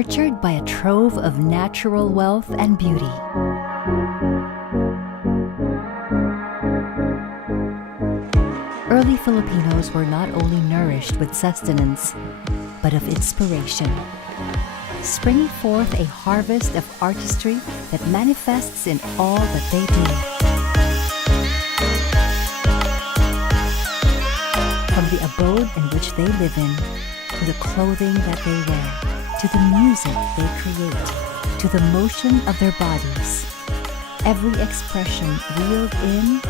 nurtured by a trove of natural wealth and beauty. Early Filipinos were not only nourished with sustenance, but of inspiration, springing forth a harvest of artistry that manifests in all that they do. From the abode in which they live in, to the clothing that they wear, to the music they create, to the motion of their bodies, every expression reeled in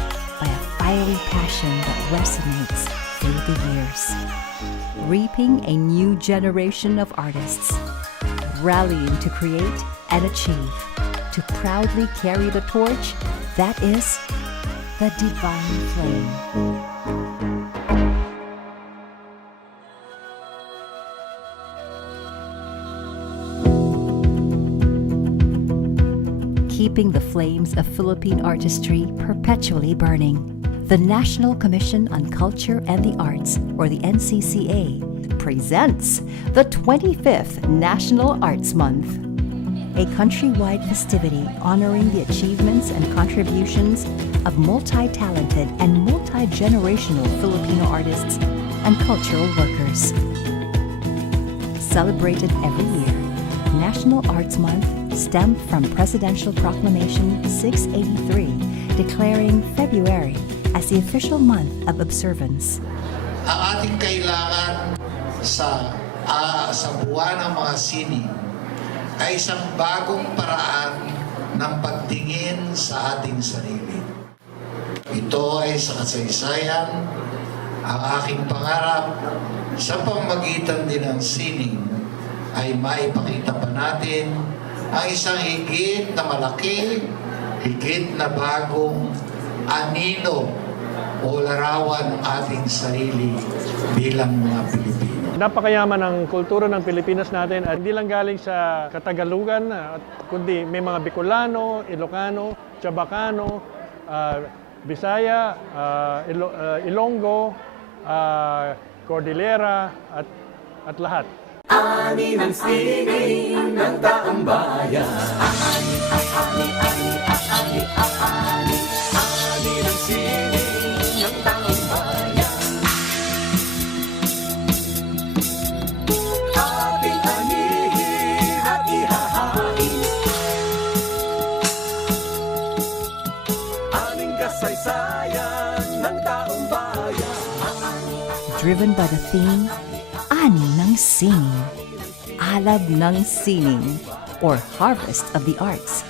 by a fiery passion that resonates through the years, reaping a new generation of artists, rallying to create and achieve, to proudly carry the torch that is the divine flame. Keeping the flames of Philippine artistry perpetually burning, the National Commission on Culture and the Arts, or the NCCA, presents the 25th National Arts Month, a countrywide festivity honoring the achievements and contributions of multi-talented and multi-generational Filipino artists and cultural workers. Celebrated every year, National Arts Month stemmed from Presidential Proclamation 683, declaring February as the official month of observance. Ang ating kailangan sa buwan ng mga sining ay isang bagong paraan ng pagtingin sa ating sarili. Ito ay sa kasaysayan, ang aking pangarap sa pamamagitan din ng sining ay maipakita pa natin ang isang higit na malaki, higit na bagong anino o larawan ng ating sarili bilang mga Pilipino. Napakayaman ng kultura ng Pilipinas natin at hindi lang galing sa Katagalugan, kundi may mga Bicolano, Ilocano, Chabacano, Bisaya, Ilonggo, Cordillera at lahat. Ani ng sining ng taong bayan. Ani ng sining ng taong bayan. Ating anihin at ihahain. Aning kasaysayan ng taong bayan. Driven by the theme, Ani ng Sining, Alab ng Sining, or Harvest of the Arts,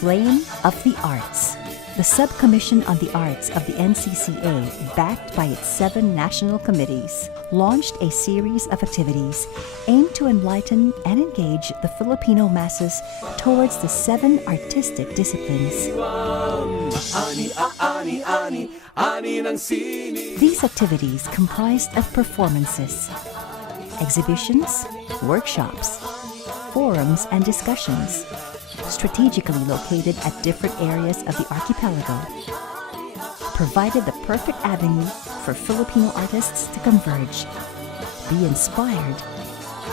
Flame of the Arts. The Subcommission on the Arts of the NCCA, backed by its 7 national committees, launched a series of activities aimed to enlighten and engage the Filipino masses towards the 7 artistic disciplines. Ani ng sining. These activities comprised of performances, exhibitions, workshops, forums, and discussions, strategically located at different areas of the archipelago, provided the perfect avenue for Filipino artists to converge, be inspired,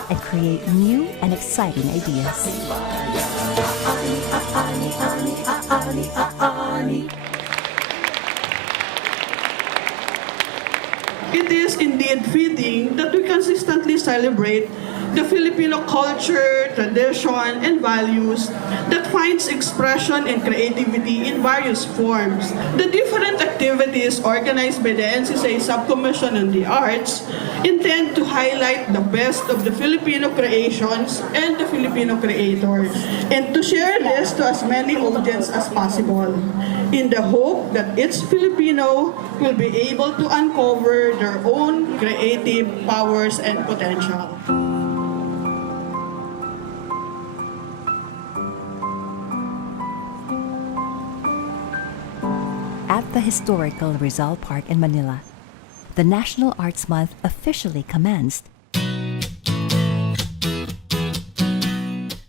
and create new and exciting ideas. It is indeed fitting that we consistently celebrate the Filipino culture, tradition, and values that finds expression and creativity in various forms. The different activities organized by the NCCA Subcommission on the Arts intend to highlight the best of the Filipino creations and the Filipino creators, and to share this to as many audience as possible, in the hope that each Filipino will be able to uncover their own creative powers and potential. At the historical Rizal Park in Manila, the National Arts Month officially commenced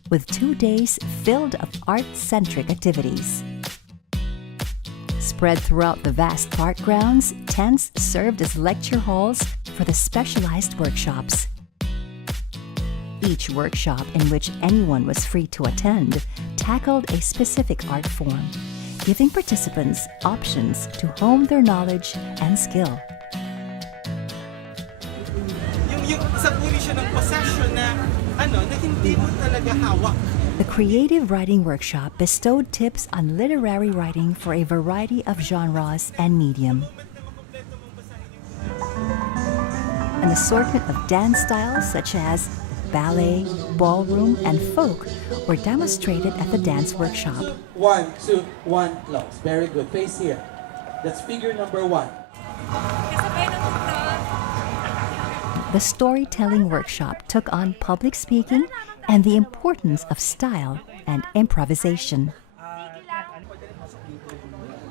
with 2 days filled of art-centric activities. Spread throughout the vast park grounds, tents served as lecture halls for the specialized workshops. Each workshop, in which anyone was free to attend, tackled a specific art form, giving participants options to hone their knowledge and skill. Yung sa siya ng possession na hindi mo talaga hawak. The Creative Writing Workshop bestowed tips on literary writing for a variety of genres and medium. An assortment of dance styles such as ballet, ballroom, and folk were demonstrated at the dance workshop. 1, 2, 1, close. Very good. Face here. That's figure number 1. The storytelling workshop took on public speaking and the importance of style and improvisation.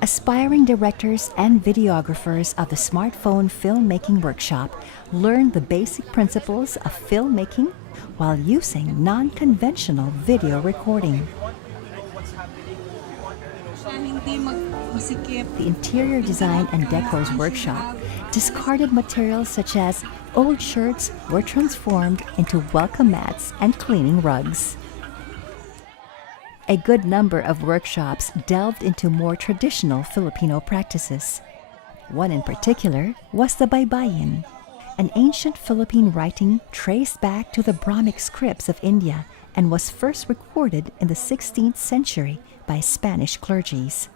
Aspiring directors and videographers of the Smartphone Filmmaking Workshop learned the basic principles of filmmaking while using non-conventional video recording. The Interior Design and Decors Workshop discarded materials such as old shirts were transformed into welcome mats and cleaning rugs. A good number of workshops delved into more traditional Filipino practices. One in particular was the Baybayin, an ancient Philippine writing traced back to the Brahmic scripts of India and was first recorded in the 16th century by Spanish clergies.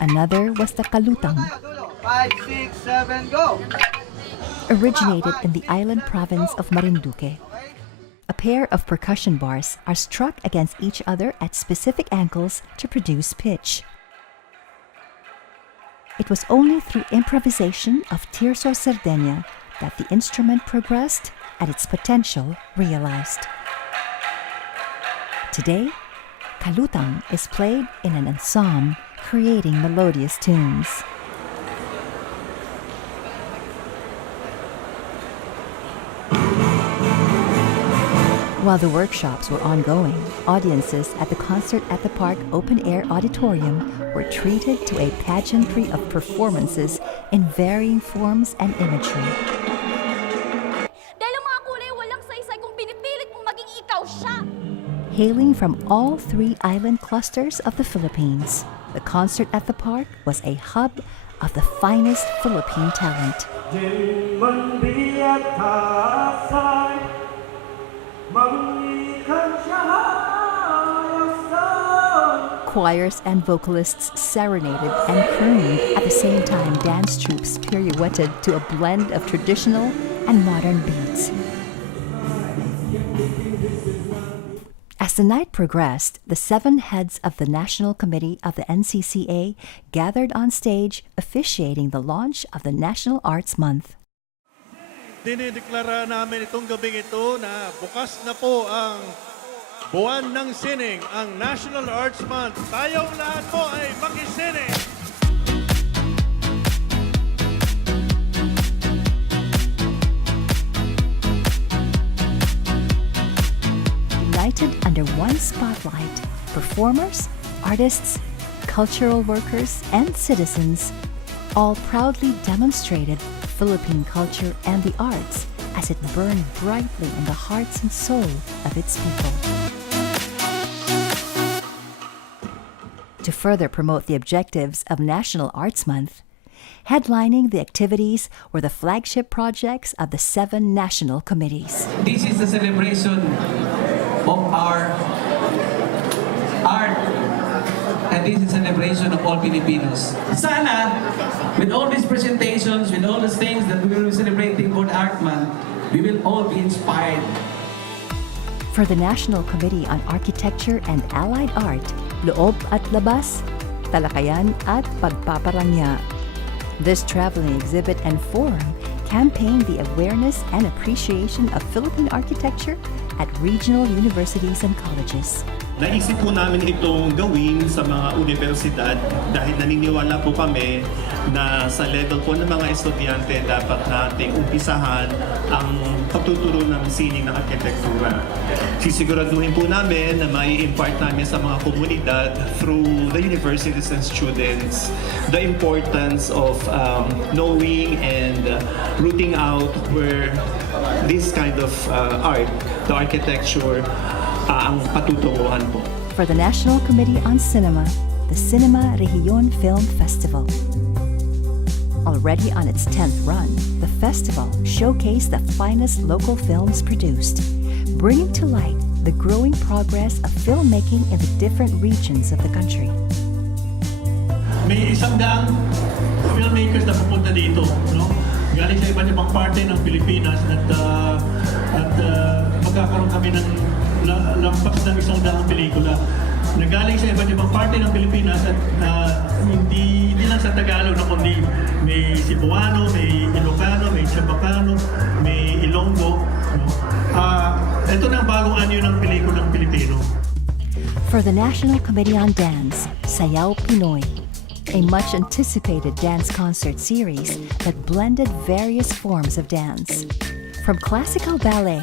Another was the Kalutang. 5, 6, 7, go! Originated in the island province of Marinduque. A pair of percussion bars are struck against each other at specific angles to produce pitch. It was only through improvisation of Tirso Sardegna that the instrument progressed and its potential realized. Today, Kalutang is played in an ensemble, creating melodious tunes. While the workshops were ongoing, audiences at the Concert at the Park open-air auditorium were treated to a pageantry of performances in varying forms and imagery. Dahil ang mga kulay walang saysay kung pinipilit mong maging ikaw siya. Hailing from all three island clusters of the Philippines, the Concert at the Park was a hub of the finest Philippine talent. Choirs and vocalists serenaded and crooned. At the same time, dance troupes pirouetted to a blend of traditional and modern beats. As the night progressed, the 7 heads of the National Committee of the NCCA gathered on stage, officiating the launch of the National Arts Month. Dinideklara namin itong gabing ito na bukas na po ang buwan ng sining, ang National Arts Month. Tayong lahat po ay makisining! United under one spotlight, performers, artists, cultural workers, and citizens all proudly demonstrated Philippine culture and the arts as it burned brightly in the hearts and soul of its people. To further promote the objectives of National Arts Month, headlining the activities were the flagship projects of the 7 national committees. This is a celebration of our art, and this is a celebration of all Filipinos. Sana, with all these presentations, with all these things that we will be celebrating for the Art Month, we will all be inspired. For the National Committee on Architecture and Allied Art, Loob at Labas, Talakayan at Pagpaparangya. This traveling exhibit and forum campaigned the awareness and appreciation of Philippine architecture at regional universities and colleges. Naisip po namin itong gawin sa mga universidad dahil naniniwala po kami na sa level po ng mga estudyante dapat nating umpisahan ang pagtuturo ng sining ng arkitektura. Sisiguraduhin po namin na mai-impart namin sa mga komunidad through the universities and students the importance of knowing and rooting out where this kind of art, the architecture, ang patutunguhan po. For the National Committee on Cinema, the Cinema Region Film Festival. Already on its 10th run, the festival showcased the finest local films produced, bringing to light the growing progress of filmmaking in the different regions of the country. May 100 filmmakers na pupunta dito, no? Galing sa iba't ibang parte ng Pilipinas at magkakaroon kami ng lampas ng 100 pelikula na galing sa iba't ibang parte ng Pilipinas at hindi lang sa Tagalog na kundi may Cebuano, may Ilocano, may Chabacano, may Ilonggo. No? Ito na ang bagong anyo ng pelikulang Pilipino. For the National Committee on Dance, Sayaw Pinoy, a much-anticipated dance concert series that blended various forms of dance. From classical ballet,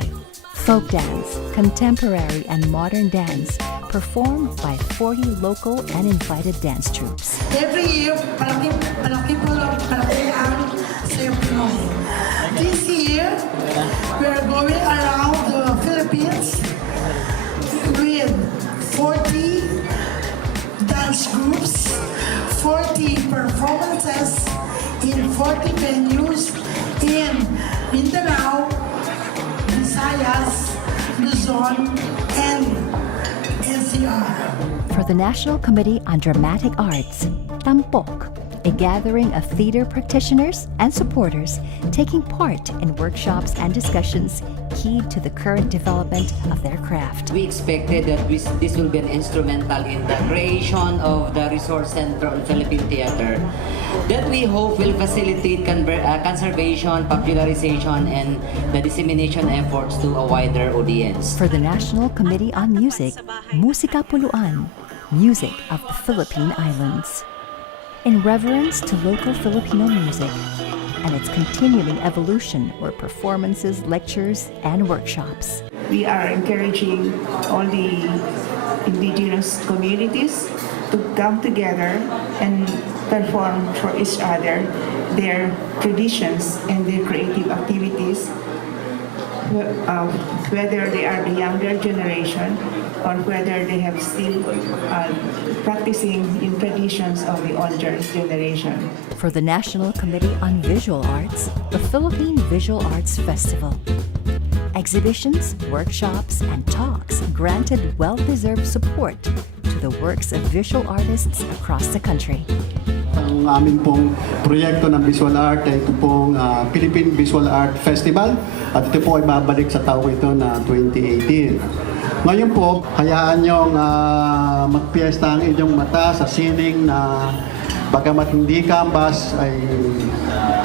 folk dance, contemporary and modern dance, performed by 40 local and invited dance troupes. Every year, palaki ang Sayaw Pinoy. This year, we are going around the Philippines with 40 dance groups, 40 performances in 40 venues in Mindanao, Visayas, Luzon, and NCR. For the National Committee on Dramatic Arts, Tampok, a gathering of theater practitioners and supporters taking part in workshops and discussions key to the current development of their craft. We expected that this will be an instrumental in the creation of the Resource Center on Philippine Theater that we hope will facilitate conservation, popularization, and the dissemination efforts to a wider audience. For the National Committee on Music, Musika Puluan, music of the Philippine Islands. In reverence to local Filipino music and its continuing evolution were performances, lectures, and workshops. We are encouraging all the indigenous communities to come together and perform for each other their traditions and their creative activities, whether they are the younger generation or whether they have still practicing in traditions of the older generation. For the National Committee on Visual Arts, the Philippine Visual Arts Festival. Exhibitions, workshops, and talks granted well-deserved support to the works of visual artists across the country. Ang aming pong proyekto ng visual art ay ito pong Philippine Visual Art Festival at ito po ay babalik sa taong ito na 2018. Ngayon po, hayaan niyong magpiesta ang inyong mata sa sining na bagamat hindi canvas ay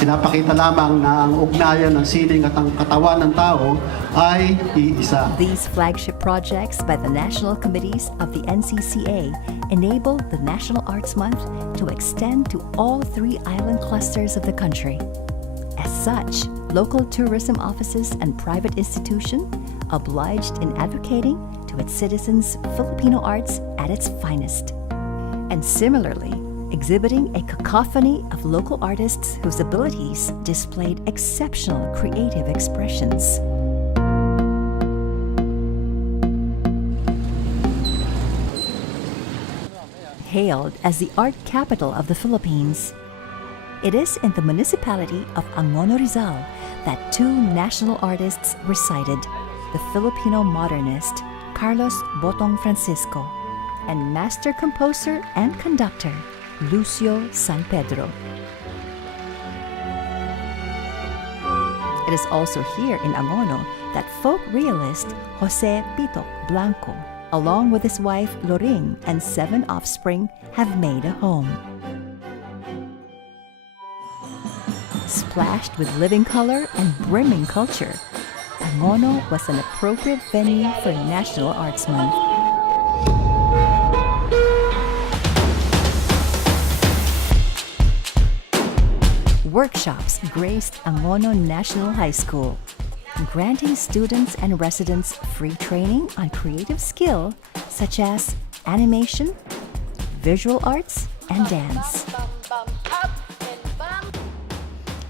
pinapakita lamang na ang ugnayan ng sining at ang katawan ng tao ay iisa. These flagship projects by the national committees of the NCCA enable the National Arts Month to extend to all 3 island clusters of the country. As such, local tourism offices and private institutions obliged in advocating to its citizens Filipino arts at its finest. And similarly, exhibiting a cacophony of local artists whose abilities displayed exceptional creative expressions. Hailed as the art capital of the Philippines, it is in the municipality of Angono, Rizal that 2 national artists resided, the Filipino modernist Carlos Botong Francisco and master composer and conductor Lucio San Pedro. It is also here in Angono that folk realist Jose Pitok Blanco, along with his wife Loring and 7 offspring, have made a home. Splashed with living color and brimming culture, Angono was an appropriate venue for National Arts Month. workshops graced Angono National High School, granting students and residents free training on creative skill such as animation, visual arts, and dance.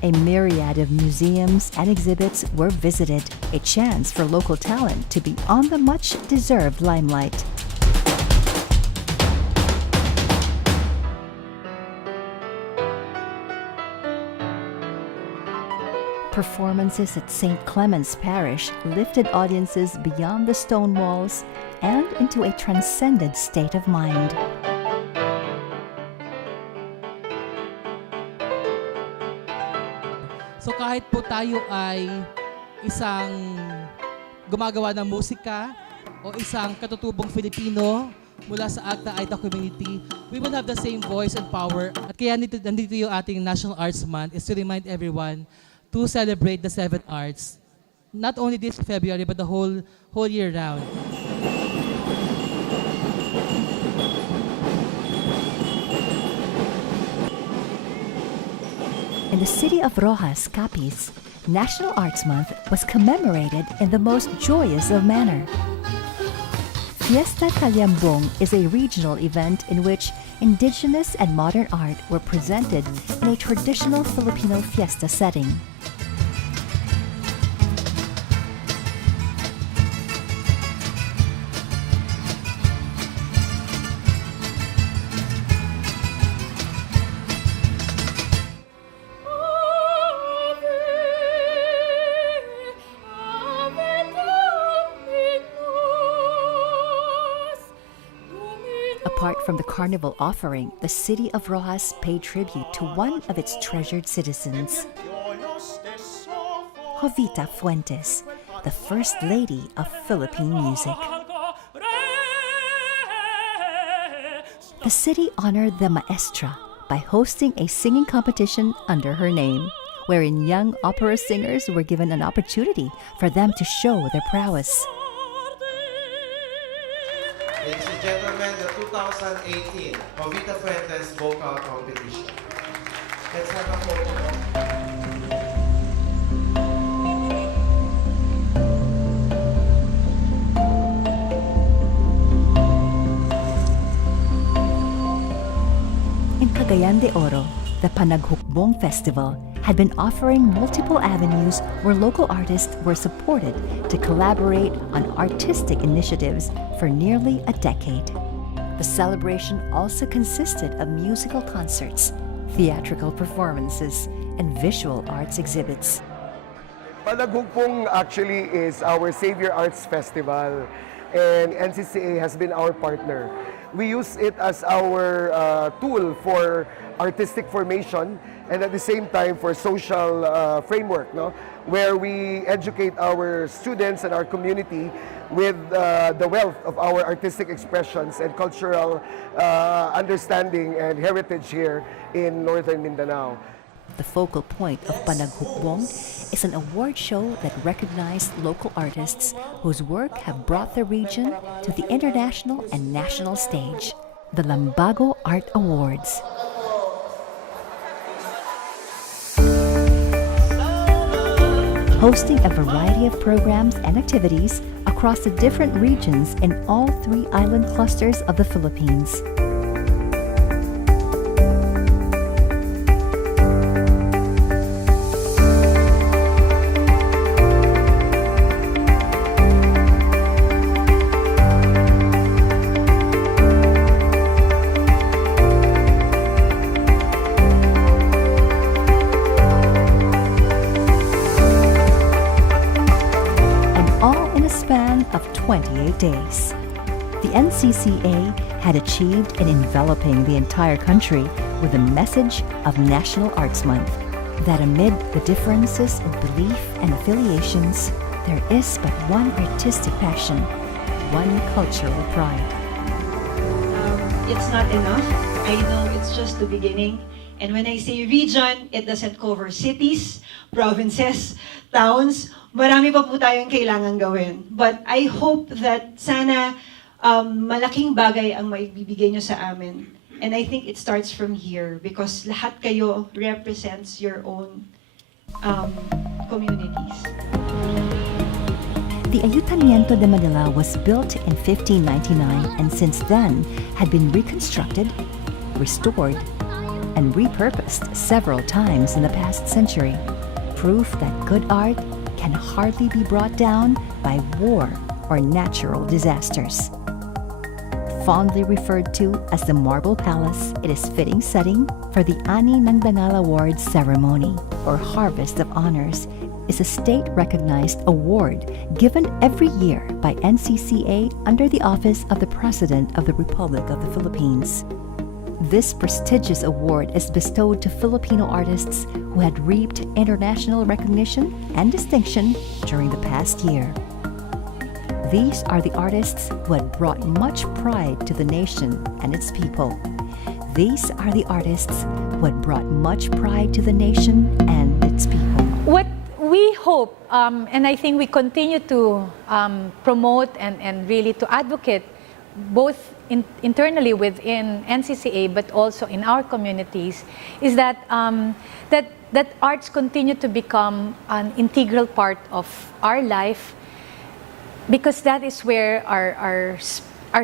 A myriad of museums and exhibits were visited, a chance for local talent to be on the much-deserved limelight. Performances at St. Clement's Parish lifted audiences beyond the stone walls and into a transcendent state of mind. So kahit po tayo ay isang gumagawa ng musika o isang katutubong Filipino mula sa Agta Aita community, we will have the same voice and power. At kaya nandito yung ating National Arts Month is to remind everyone to celebrate the 7 arts, not only this February but the whole year round. In the city of Rojas, Capiz, National Arts Month was commemorated in the most joyous of manner. Fiesta Talyambong is a regional event in which indigenous and modern art were presented in a traditional Filipino fiesta setting. Apart from the carnival offering, the city of Rojas paid tribute to one of its treasured citizens, Jovita Fuentes, the First Lady of Philippine music. The city honored the maestra by hosting a singing competition under her name, wherein young opera singers were given an opportunity for them to show their prowess. Ladies and gentlemen, the 2018 Jovita Fuentes Vocal Competition. Let's have a photo. In Cagayan de Oro, the Panaghukbong Festival had been offering multiple avenues where local artists were supported to collaborate on artistic initiatives for nearly a decade. The celebration also consisted of musical concerts, theatrical performances, and visual arts exhibits. Panaghukbong actually is our Savior Arts Festival, and NCCA has been our partner. We use it as our tool for artistic formation and at the same time for social framework, where we educate our students and our community with the wealth of our artistic expressions and cultural understanding and heritage here in Northern Mindanao. The focal point of Panaghukbong is an award show that recognized local artists whose work have brought the region to the international and national stage, the Lambago Art Awards. Hosting a variety of programs and activities across the different regions in all 3 island clusters of the Philippines. Of 28 days. The NCCA had achieved in enveloping the entire country with the message of National Arts Month, that amid the differences in belief and affiliations, there is but one artistic passion, one cultural pride. It's not enough. I know it's just the beginning. And when I say region, it doesn't cover cities, provinces, towns. Marami pa po tayong kailangan gawin. But I hope that sana malaking bagay ang maibibigay nyo sa amin. And I think it starts from here because lahat kayo represents your own communities. The Ayuntamiento de Manila was built in 1599 and since then had been reconstructed, restored, and repurposed several times in the past century. Proof that good art can hardly be brought down by war or natural disasters. Fondly referred to as the Marble Palace, it is fitting setting for the Ani ng Dangal Awards ceremony, or Harvest of Honors, is a state-recognized award given every year by NCCA under the office of the President of the Republic of the Philippines. This prestigious award is bestowed to Filipino artists who had reaped international recognition and distinction during the past year. These are the artists who had brought much pride to the nation and its people. These are the artists who had brought much pride to the nation and its people. What we hope, and I think we continue to promote and really to advocate both internally within NCCA but also in our communities, is that that arts continue to become an integral part of our life, because that is where our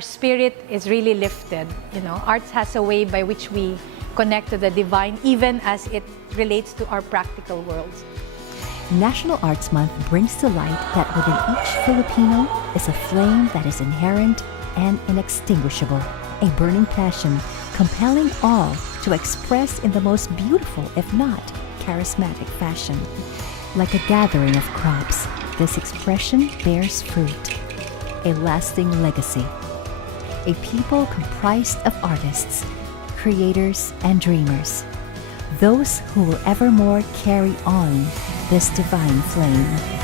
spirit is really lifted. You know, arts has a way by which we connect to the divine, even as it relates to our practical world. National Arts Month brings to light that within each Filipino is a flame that is inherent and inextinguishable, a burning passion compelling all to express in the most beautiful, if not charismatic fashion. Like a gathering of crops, this expression bears fruit, a lasting legacy. A people comprised of artists, creators, and dreamers, those who will evermore carry on this divine flame.